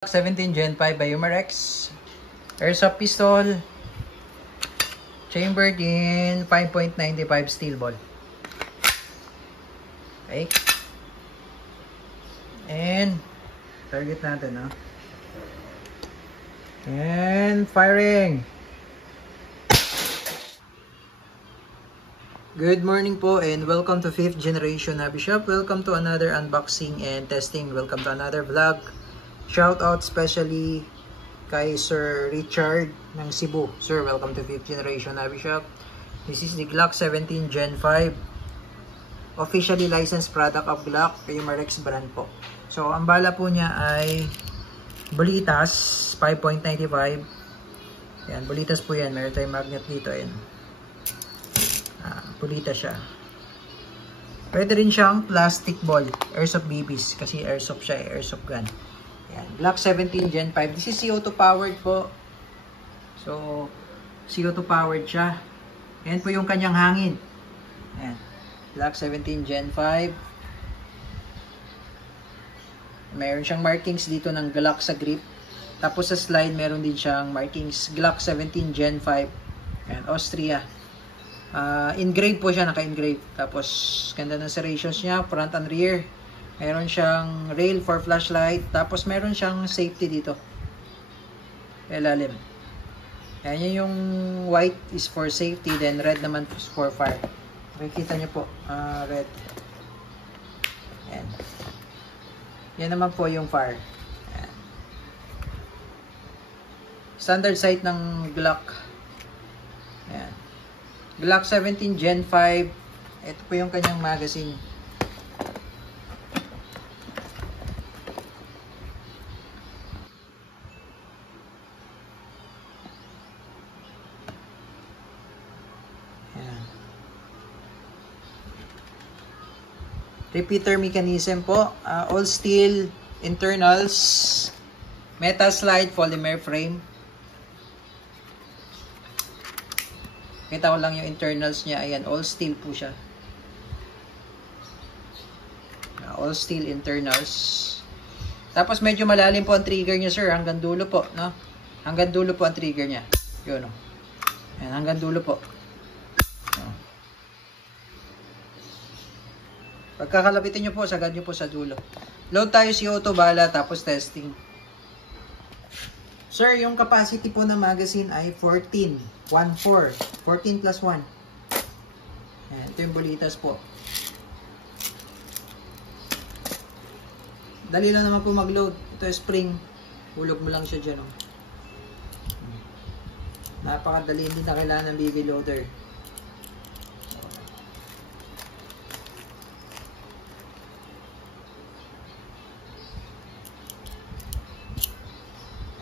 17 Gen 5 by Umarex. Airsoft pistol. Chambered in 5.95 steel ball. Okay. And target natin, no? And firing. Good morning po and welcome to 5th Generation Hobby Shop. Welcome to another unboxing and testing. Welcome to another vlog. Shout out especially kay Sir Richard ng Cebu. Sir, welcome to 5th Generation Hobby Shop. This is the Glock 17 Gen 5. Officially licensed product of Glock, Umarex brand po. So, ang bala po niya ay Bolitas 5.95. Yan, Bolitas po yan. Meron tayong magnet dito. Yan. Bolitas siya. Pwede rin siyang plastic ball. Airsoft BBs. Kasi airsoft siya. Airsoft gun. Yan. Glock 17 Gen 5. This is CO2 powered po. So, CO2 powered siya. Yan po yung kanyang hangin. Yan. Glock 17 Gen 5. Meron siyang markings dito ng Glock sa grip. Tapos sa slide, meron din siyang markings Glock 17 Gen 5. Yan. Austria. Engrave po siya. Naka-engrave. Tapos, ganda ng serrations niya. Front and rear. Meron siyang rail for flashlight. Tapos meron siyang safety dito. Ilalim. Yan yung white is for safety. Then red naman is for fire. Makikita nyo po. Red. Yan. Yan naman po yung fire. Yan. Standard sight ng Glock. Yan. Glock 17 Gen 5. Ito po yung kanyang magazine. Repeater mechanism po, all steel internals, metal slide, polymer frame. Kita ko lang yung internals niya, ayan, all steel po siya. All steel internals. Tapos medyo malalim po ang trigger niya, sir, hanggang dulo po, no? Hanggang dulo po ang trigger niya. Yun, no? Ayan, hanggang dulo po. Pagkakalapitin nyo po, sagad nyo po sa dulo. Load tayo CO2 bala, tapos testing. Sir, yung capacity po ng magazine ay 14. 1.4. 14 plus 1. Ayan, ito yung Bolitas po. Dali lang naman po mag-load. Ito yung spring. Hulog mo lang siya dyan. Oh. Napakadali, hindi na kailangan ng BB loader.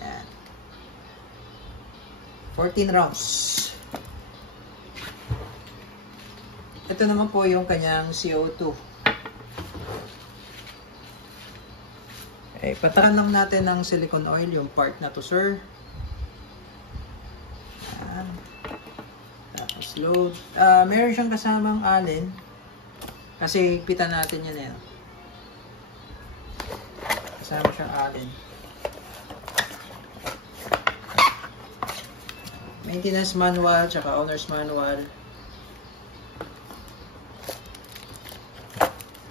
Ayan. 14 rounds. Ito naman po yung kanyang CO2. Okay, patakan lang natin ng silicone oil yung part na to, sir. Ayan. Tapos load. Meron siyang kasamang allen. Kasi pitan natin yan eh. Kasama siyang allen. Maintenance manual, tsaka owner's manual.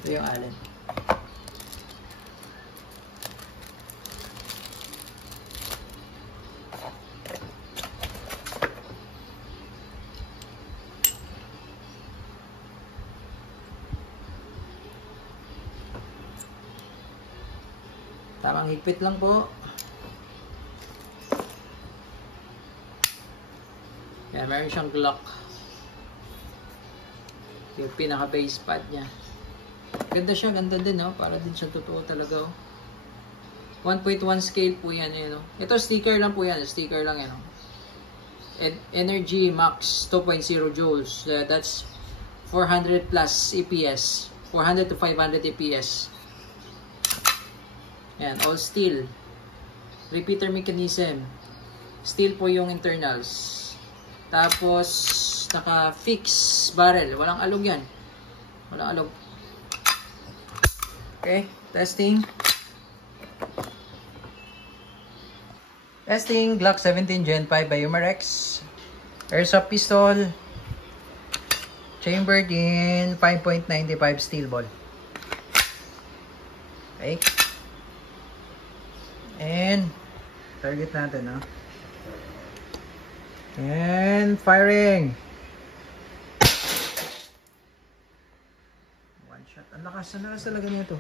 Ito yung allen. Tamang higpit lang po. Yan, meron siyang Glock. Yung pinaka-base pad niya. Ganda siya, ganda din, no? Para din siya totoo talaga, oh. 1.1 scale po yan, no? Ito, sticker lang po yan. Sticker lang yan, no? Energy Max 2.0 joules. That's 400 plus EPS. 400 to 500 EPS. Yan, all steel. Repeater mechanism. Steel po yung internals. Tapos, naka-fix barrel. Walang alog yan. Walang alog. Okay, testing. Testing Glock 17 Gen 5 by Umarex. Airsoft pistol. Chambered in 5.95 steel ball. Okay. And target natin, no? And firing. One shot. Ang lakas talaga nito.